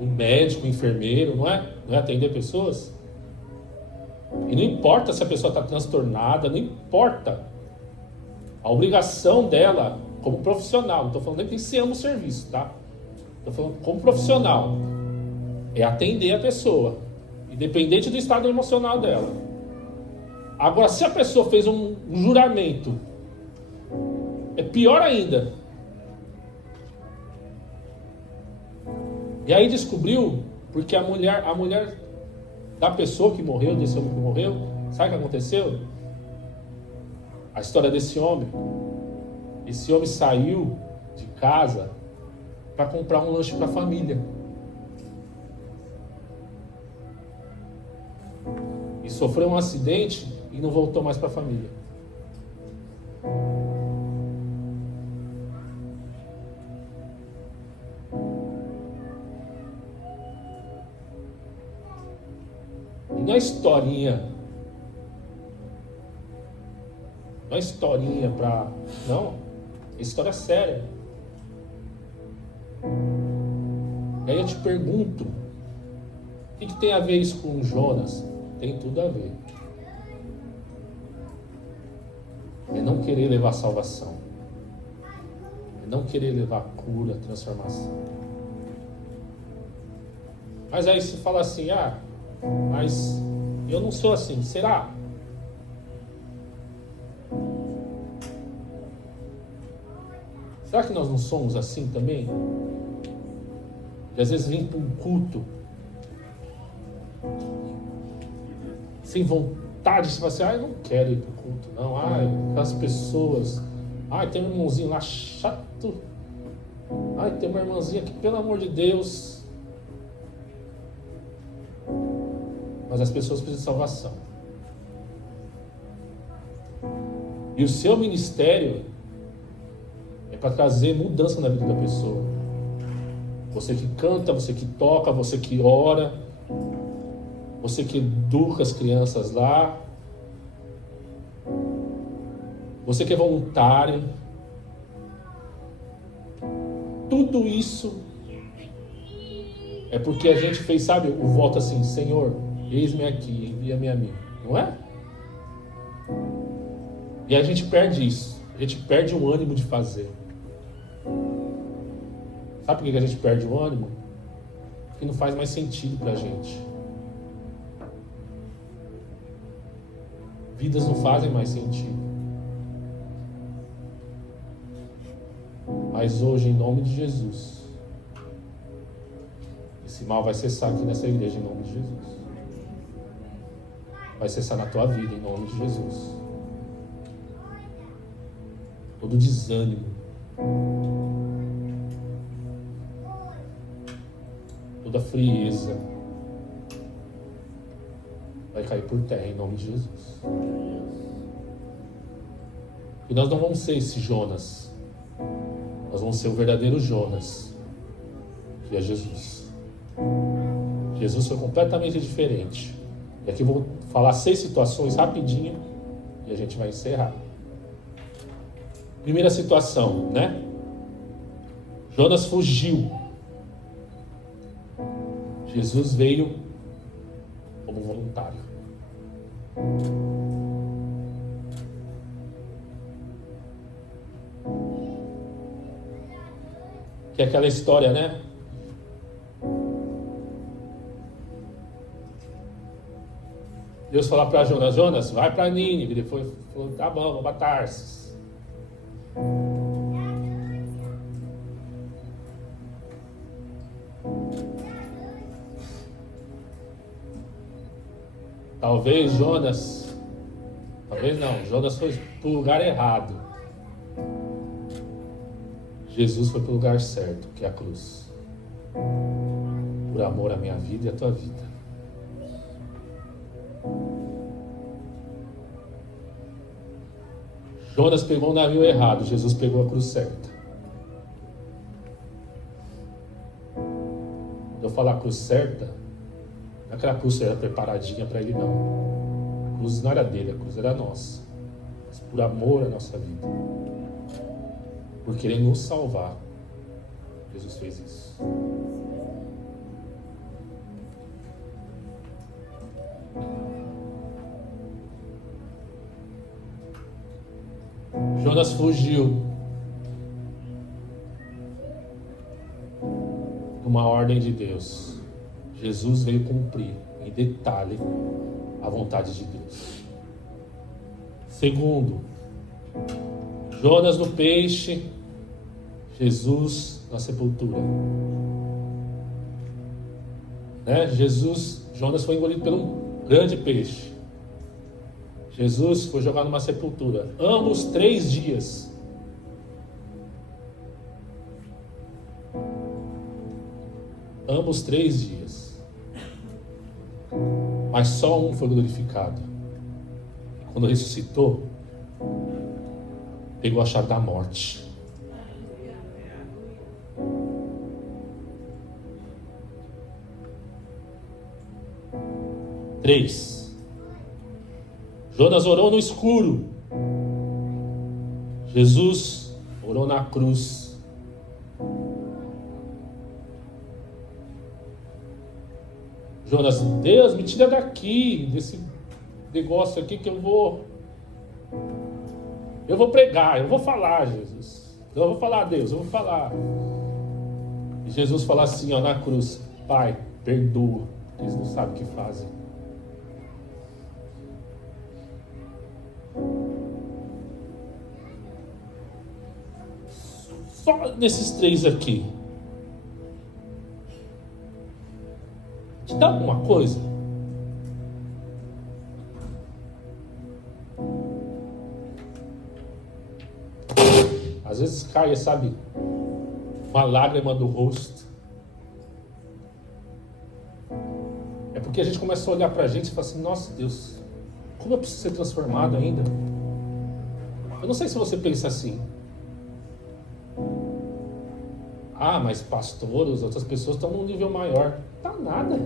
Um médico, um enfermeiro, não é? Não é atender pessoas? E não importa se a pessoa está transtornada, não importa. A obrigação dela, como profissional, não estou falando nem que se ama o serviço, tá? Estou falando como profissional, é atender a pessoa, independente do estado emocional dela. Agora, se a pessoa fez um juramento, é pior ainda. E aí descobriu, porque a mulher da pessoa que morreu, desse homem que morreu, sabe o que aconteceu? A história desse homem. Esse homem saiu de casa para comprar um lanche para a família. E sofreu um acidente e não voltou mais para a família. Não é historinha. Não é historinha pra... Não. É história séria. E aí eu te pergunto, o que tem a ver isso com Jonas? Tem tudo a ver. É não querer levar salvação. É não querer levar cura, transformação. Mas aí se fala assim, mas eu não sou assim, será? Será que nós não somos assim também? E às vezes vem para um culto sem vontade, você fala assim, eu não quero ir para o culto, não. Aquelas pessoas, tem um irmãozinho lá chato, tem uma irmãzinha aqui, pelo amor de Deus. Mas as pessoas precisam de salvação. E o seu ministério é para trazer mudança na vida da pessoa. Você que canta, você que toca, você que ora, você que educa as crianças lá, você que é voluntário. Tudo isso é porque a gente fez, sabe, o voto assim, Senhor, eis-me aqui, envia-me a mim. Não é? E a gente perde isso. A gente perde o ânimo de fazer. Sabe por que a gente perde o ânimo? Porque não faz mais sentido pra gente. Vidas não fazem mais sentido. Mas hoje, em nome de Jesus, esse mal vai cessar aqui nessa igreja, em nome de Jesus. Vai cessar na tua vida, em nome de Jesus. Todo desânimo, toda frieza vai cair por terra, em nome de Jesus. E nós não vamos ser esse Jonas. Nós vamos ser o verdadeiro Jonas, que é Jesus. Jesus foi completamente diferente. E aqui eu vou falar 6 situações rapidinho e a gente vai encerrar. Primeira situação, né? Jonas fugiu. Jesus veio como voluntário. Que é aquela história, né? Deus falou para Jonas, vai para Nínive. Ele falou, tá bom, vou para Tarsis. Talvez Jonas foi para o lugar errado. Jesus foi para o lugar certo, que é a cruz. Por amor à minha vida e à tua vida. Jonas pegou o navio errado, Jesus pegou a cruz certa. Quando eu falar cruz certa, não é aquela cruz que era preparadinha para ele, não. A cruz não era dele, a cruz era nossa. Mas por amor à nossa vida. Por querer nos salvar, Jesus fez isso. Jonas fugiu de uma ordem de Deus. Jesus veio cumprir em detalhe a vontade de Deus. Segundo, Jonas no peixe, Jesus na sepultura. Jonas foi engolido por um grande peixe. Jesus foi jogado numa sepultura. Ambos 3 dias. Ambos 3 dias. Mas só um foi glorificado. Quando ressuscitou, pegou a chave da morte. Três. Jonas orou no escuro. Jesus orou na cruz. Jonas, Deus, me tira daqui, desse negócio aqui que eu vou pregar, eu vou falar, Jesus. Eu vou falar, Deus, eu vou falar. E Jesus fala assim, ó, na cruz: Pai, perdoa, eles não sabem o que fazem. Só nesses 3 aqui, te dá alguma coisa? Às vezes cai, sabe, uma lágrima do rosto. É porque a gente começa a olhar pra gente e fala assim: nossa, Deus, como eu preciso ser transformado ainda? Eu não sei se você pensa assim. Ah, mas pastor, as outras pessoas estão num nível maior. Tá nada.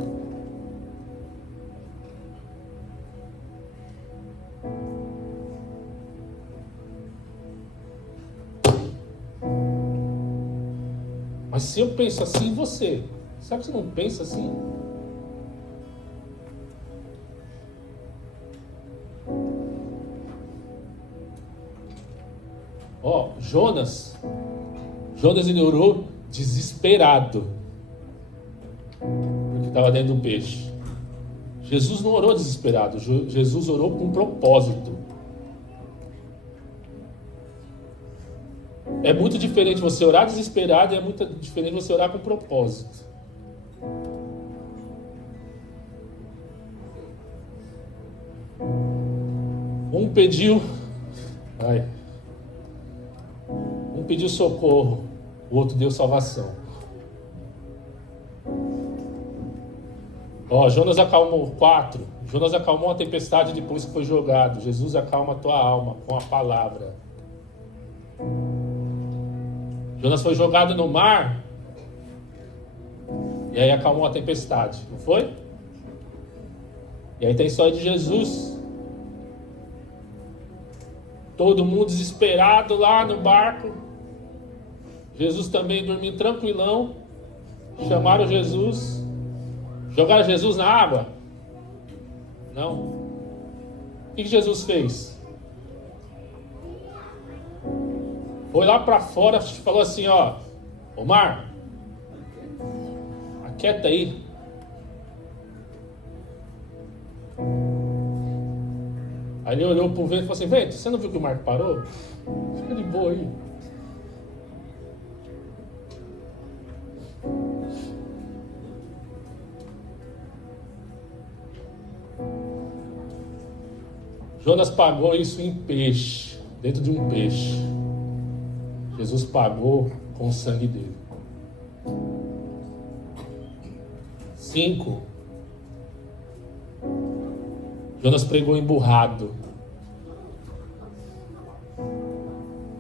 Mas se eu penso assim, você? Sabe que você não pensa assim? Ó, Jonas ele orou desesperado, porque estava dentro do peixe. Jesus não orou desesperado, Jesus orou com propósito. É muito diferente você orar desesperado e é muito diferente você orar com propósito. Um pediu socorro, o outro deu salvação. Jonas acalmou 4. Jonas acalmou a tempestade depois que foi jogado. Jesus acalma a tua alma com a palavra. Jonas foi jogado no mar e aí acalmou a tempestade, não foi? E aí tem a história de Jesus. Todo mundo desesperado lá no barco. Jesus também dormindo tranquilão. Chamaram Jesus. Jogaram Jesus na água? Não. O que Jesus fez? Foi lá para fora e falou assim, ó: ô mar, aquieta aí. Aí ele olhou pro vento e falou assim: vento, você não viu que o mar parou? Fica de boa aí. Jonas pagou isso em peixe, dentro de um peixe. Jesus pagou com o sangue dele. 5. Jonas pregou emburrado.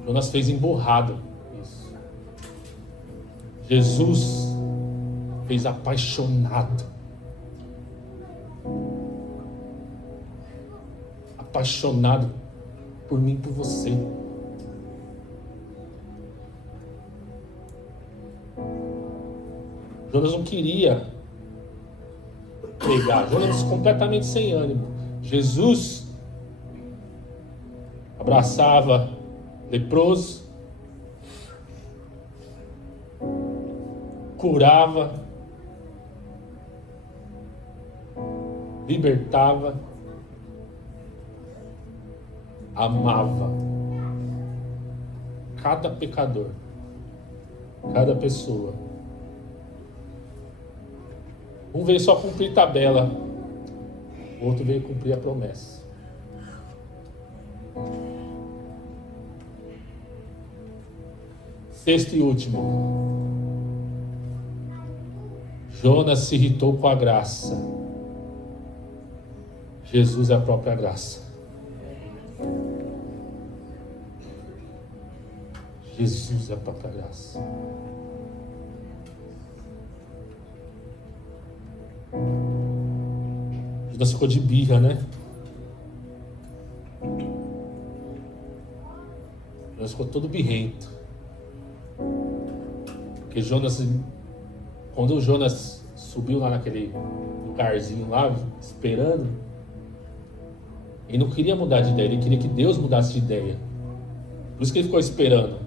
Jonas fez emburrado isso. Jesus fez apaixonado. Apaixonado por mim e por você. Jonas não queria pregar. Jonas completamente sem ânimo. Jesus abraçava leproso, curava, libertava, amava cada pecador, cada pessoa. Um veio só cumprir tabela, o outro veio cumprir a promessa. Sexto e último. Jonas se irritou com a graça. Jesus é a própria graça. Jesus é a própria graça. Jonas ficou de birra, né? Jonas ficou todo birrento. Porque Jonas, quando o Jonas subiu lá naquele lugarzinho lá, esperando, ele não queria mudar de ideia, ele queria que Deus mudasse de ideia. Por isso que ele ficou esperando.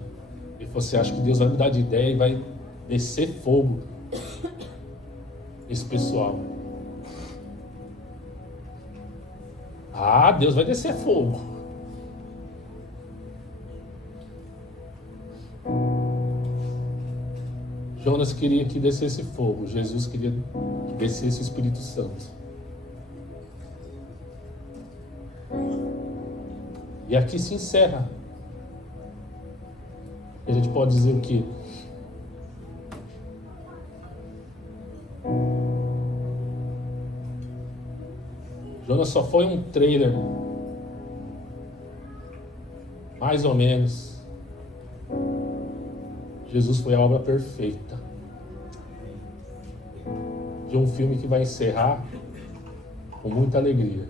Ele falou assim: acho que Deus vai mudar de ideia e vai descer fogo esse pessoal. Ah, Deus vai descer fogo. Jonas queria que descesse fogo. Jesus queria que descesse o Espírito Santo. E aqui se encerra. A gente pode dizer o quê? Jonas só foi um trailer, mais ou menos. Jesus foi a obra perfeita de um filme que vai encerrar com muita alegria.